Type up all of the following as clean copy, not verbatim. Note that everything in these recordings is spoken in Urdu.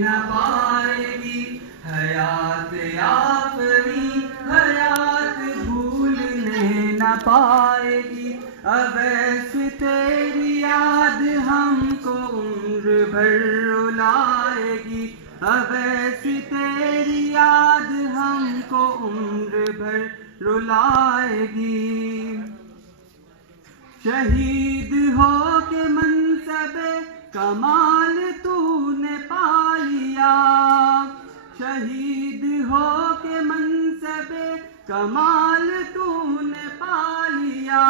نہ پائے گی حیات آفرین حیات بھولنے نہ پائے گی اویس تیری یاد ہم کو عمر بھر رلائے گی اویس تیری یاد ہم کو عمر بھر رلائے گی شہید ہو کے منصب کمال تو نے پا لیا شہید ہو کے منصب کمال تو نے پا لیا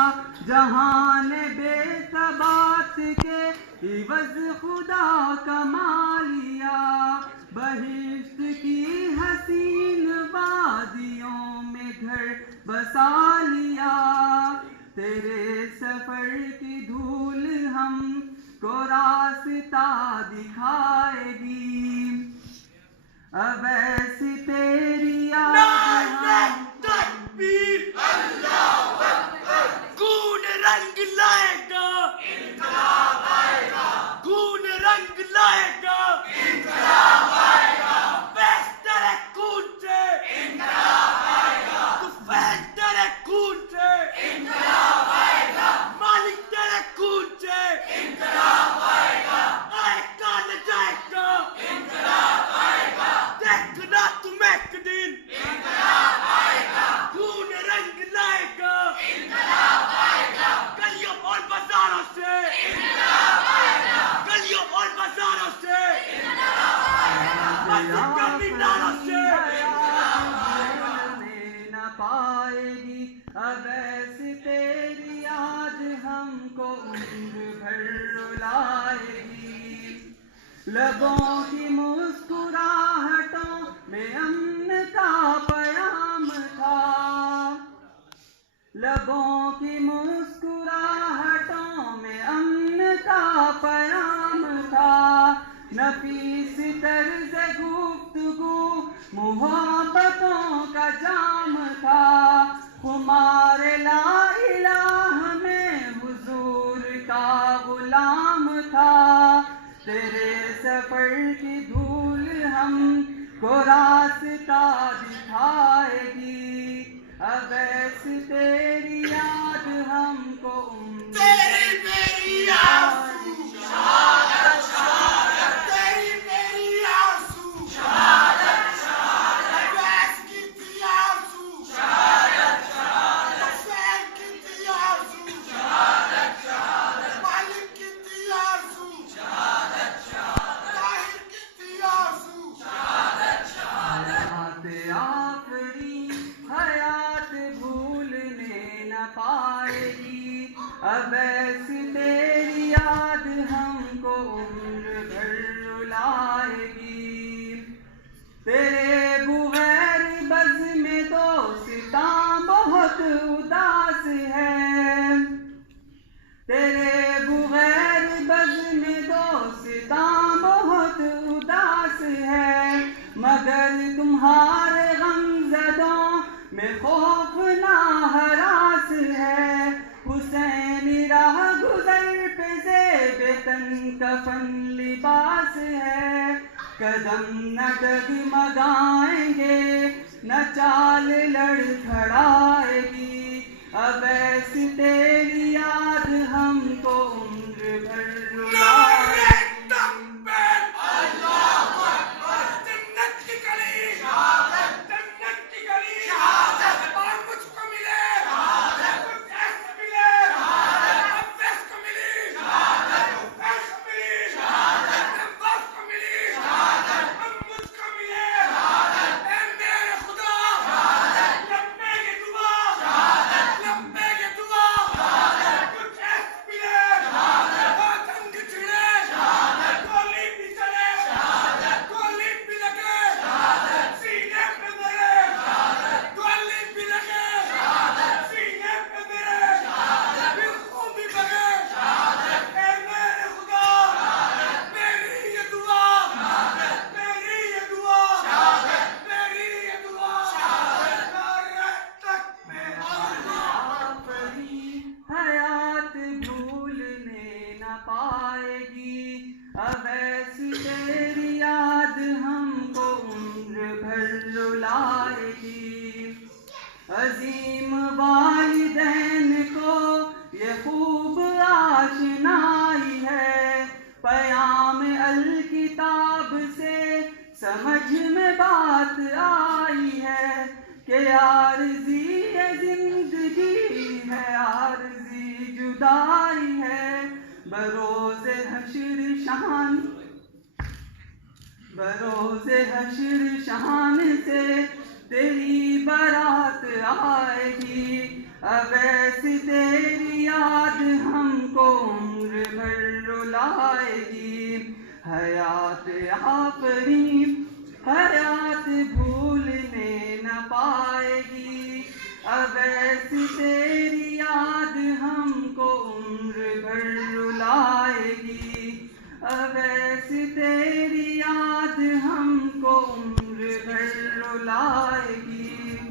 جہان بے ثبات کے عوض خدا کما لیا بہشت کی حسین وادیوں میں گھر بسا لیا تیرے سفر کی دھول ہم کو راستہ دکھائے گی اویس تیری یاد تکبیر اللہ اکبر خون رنگ لائے گا انقلاب آئے گا خون رنگ لائے گا انقلاب آئے گا بہتر خون سے انقلاب آئے گا بہتر خون سے انقلاب آئے گا مالک تیرے خون سے انقلاب آئے گا آئے گا نہ جائے گا انقلاب آئے گا دیکھنا تم ایک دن انقلاب آئے گا خون رنگ لائے گا انقلاب آئے گا گلیوں اور بازاروں سے انقلاب آئے گا گلیوں اور بازاروں سے انقلاب آئے گا مسجد کے میناروں سے نہ پائے گی اویس تیری یاد ہم کو عمر بھر رلائے گی لبوں کی مسکراہٹوں میں امن کا پیام تھا لبوں کی مسکراہٹوں میں امن کا پیام تھا نفیس طرز گفتگو محبتوں کا جام تھا خمار لا الہ میں حضور کا غلام تھا تیرے سفر کی دھول ہم کو راستہ دکھائے گی اویس تیری یاد ہم کو عمر تیری میری آنسو شہادت شہادت تیری میری آنسو شہادت شہادت اویس کی تھی آنسو شہادت شہادت حسین کی تھی آنسو شہادت شہادت مالک کی تھی آنسو شہادت شہادت طاہر کی تھی آنسو شہادت شہادت حیات آفرین حیات بھولنے نہ پائے گی اویس تیری یاد ہم کو عمر بھر رلائے گی تیرے بغیر بزم دوستاں بہت اداس ہے تیرے بغیر بزم دوستاں بہت اداس ہے مگر تمہارے غمزدوں میں خوف نہ ہراس ہے حسینی راہ گزر پہ زیب تن کفن لباس ہے قدم نہ ڈگمگائیں گے نہ چال لڑکھڑائے گی اویس تیری یاد ہم کو عمر بھر رلائے گی تکبیر اللہ اکبر جنت کی گلی شہادت جنت کی گلی شہادت اور مجھ کو ملے شہادت کچھ ایسا ملے شہادت عباس کو ملی شہادت عباس کو ملی شہادت عباس کو ملی شہادت اب مجھ کو ملے شہادت اے میرے خدا شہادت لبے کی دعا شہادت لبے کی دعا شہادت کچھ ایسا ملے شہادت اور جنگ چھڑے شہادت گولی بھی چلے شہادت گولی بھی لگے شہادت سینے پہ میرے شہادت گولی بھی لگے شہادت سینے پہ میرے شہادت پھر خون بھی بگے شہادت اے میرے خدا شہادت میری یہ دعا شہادت میری یہ دعا شہادت میری یہ دعا شہادت نعرہ تکبیر آفرین حیات بھولنے نہ پائے گی اویس تیری یاد بھر رلائے گی. عظیم والدین کو یہ خوب آشنائی ہے، پیام الکتاب سے سمجھ میں بات آئی ہے کہ عارضی زندگی ہے، عارضی جدائی ہے. بروز حشر شان سے تیری برات آئے گی. اویس تیری یاد ہم کو عمر بھر رلائے گی. حیات آفرین حیات بھولنے نہ پائے گی. اویس تیری یاد ہم کو عمر بھر رلائے گی. اویس تیری یاد ہم کو عمر بھر رلائے گی.